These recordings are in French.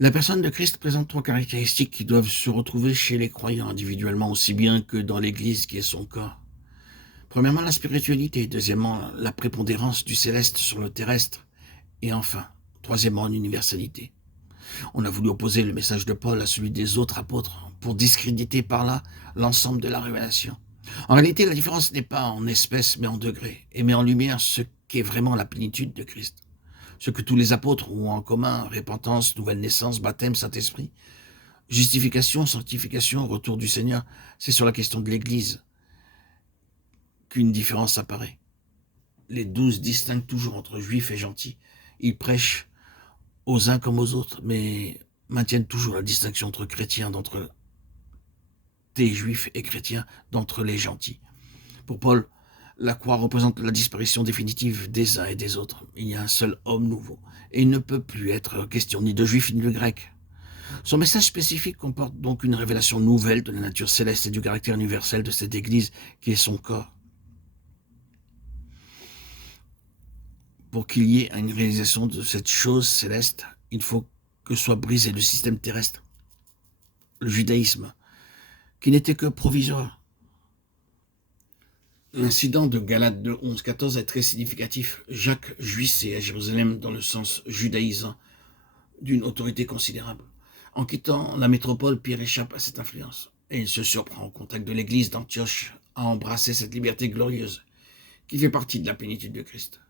La personne de Christ présente trois caractéristiques qui doivent se retrouver chez les croyants individuellement aussi bien que dans l'Église qui est son corps. Premièrement, la spiritualité. Deuxièmement, la prépondérance du céleste sur le terrestre. Et enfin, troisièmement, l'universalité. On a voulu opposer le message de Paul à celui des autres apôtres pour discréditer par là l'ensemble de la révélation. En réalité, la différence n'est pas en espèces mais en degrés et met en lumière ce qu'est vraiment la plénitude de Christ. Ce que tous les apôtres ont en commun, repentance, nouvelle naissance, baptême, Saint-Esprit, justification, sanctification, retour du Seigneur, c'est sur la question de l'Église qu'une différence apparaît. Les 12 distinguent toujours entre juifs et gentils. Ils prêchent aux uns comme aux autres, mais maintiennent toujours la distinction entre chrétiens d'entre des juifs et chrétiens d'entre les gentils. Pour Paul, la croix représente la disparition définitive des uns et des autres. Il y a un seul homme nouveau, et il ne peut plus être question ni de juif ni de grec. Son message spécifique comporte donc une révélation nouvelle de la nature céleste et du caractère universel de cette Église qui est son corps. Pour qu'il y ait une réalisation de cette chose céleste, il faut que soit brisé le système terrestre, le judaïsme, qui n'était que provisoire. L'incident de Galates 2, 11, 14 est très significatif. Jacques jouissait à Jérusalem dans le sens judaïsant d'une autorité considérable. En quittant la métropole, Pierre échappe à cette influence et il se surprend au contact de l'église d'Antioche à embrasser cette liberté glorieuse qui fait partie de la plénitude de Christ.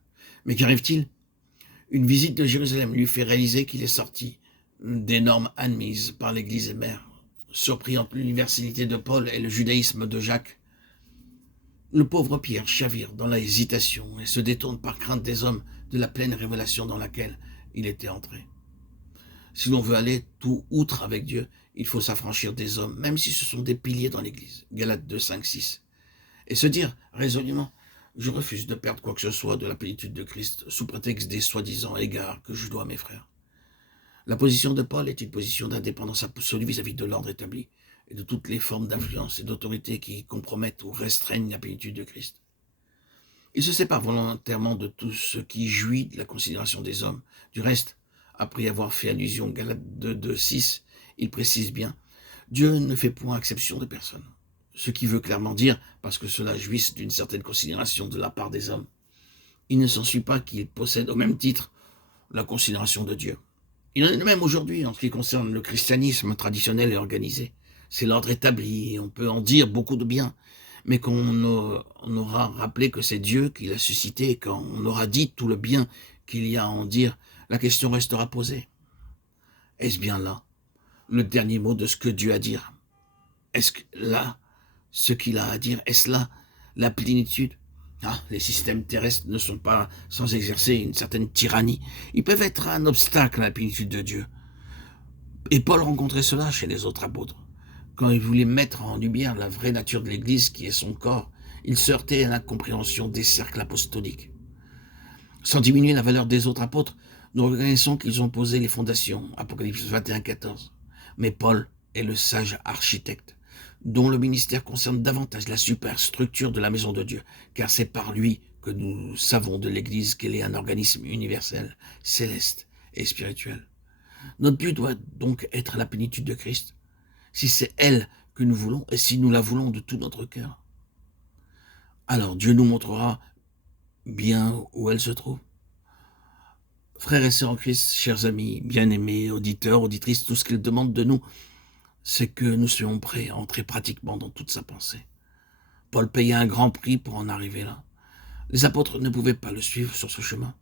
Mais qu'arrive-t-il? Une visite de Jérusalem lui fait réaliser qu'il est sorti des normes admises par l'église mère. Surpris entre l'universalité de Paul et le judaïsme de Jacques, le pauvre Pierre chavire dans la hésitation et se détourne par crainte des hommes de la pleine révélation dans laquelle il était entré. Si l'on veut aller tout outre avec Dieu, il faut s'affranchir des hommes, même si ce sont des piliers dans l'Église. Galates 2, 5, 6. Et se dire résolument, je refuse de perdre quoi que ce soit de la plénitude de Christ sous prétexte des soi-disant égards que je dois à mes frères. La position de Paul est une position d'indépendance absolue vis-à-vis de l'ordre établi et de toutes les formes d'influence et d'autorité qui compromettent ou restreignent la plénitude de Christ. Il se sépare volontairement de tout ce qui jouit de la considération des hommes. Du reste, après avoir fait allusion à Galates 2, 2, 6, il précise bien « Dieu ne fait point exception de personne ». Ce qui veut clairement dire, parce que cela jouisse d'une certaine considération de la part des hommes, il ne s'ensuit pas qu'ils possèdent au même titre la considération de Dieu. Il en est de même aujourd'hui en ce qui concerne le christianisme traditionnel et organisé. C'est l'ordre établi, et on peut en dire beaucoup de bien, mais quand on aura rappelé que c'est Dieu qui l'a suscité, quand on aura dit tout le bien qu'il y a à en dire, la question restera posée. Est-ce bien là le dernier mot de ce que Dieu a à dire? Est-ce que là, ce qu'il a à dire, est-ce là la plénitude? Les systèmes terrestres ne sont pas sans exercer une certaine tyrannie. Ils peuvent être un obstacle à la plénitude de Dieu. Et Paul rencontrait cela chez les autres apôtres. Quand il voulait mettre en lumière la vraie nature de l'Église qui est son corps, il se heurtait à l'incompréhension des cercles apostoliques. Sans diminuer la valeur des autres apôtres, nous reconnaissons qu'ils ont posé les fondations, Apocalypse 21, 14. Mais Paul est le sage architecte, dont le ministère concerne davantage la superstructure de la maison de Dieu, car c'est par lui que nous savons de l'Église qu'elle est un organisme universel, céleste et spirituel. Notre but doit donc être la plénitude de Christ, si c'est elle que nous voulons et si nous la voulons de tout notre cœur. Alors Dieu nous montrera bien où elle se trouve. Frères et sœurs en Christ, chers amis, bien-aimés, auditeurs, auditrices, tout ce qu'il demande de nous, c'est que nous soyons prêts à entrer pratiquement dans toute sa pensée. Paul payait un grand prix pour en arriver là. Les apôtres ne pouvaient pas le suivre sur ce chemin,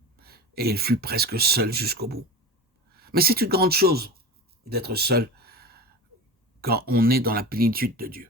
et il fut presque seul jusqu'au bout. Mais c'est une grande chose d'être seul quand on est dans la plénitude de Dieu.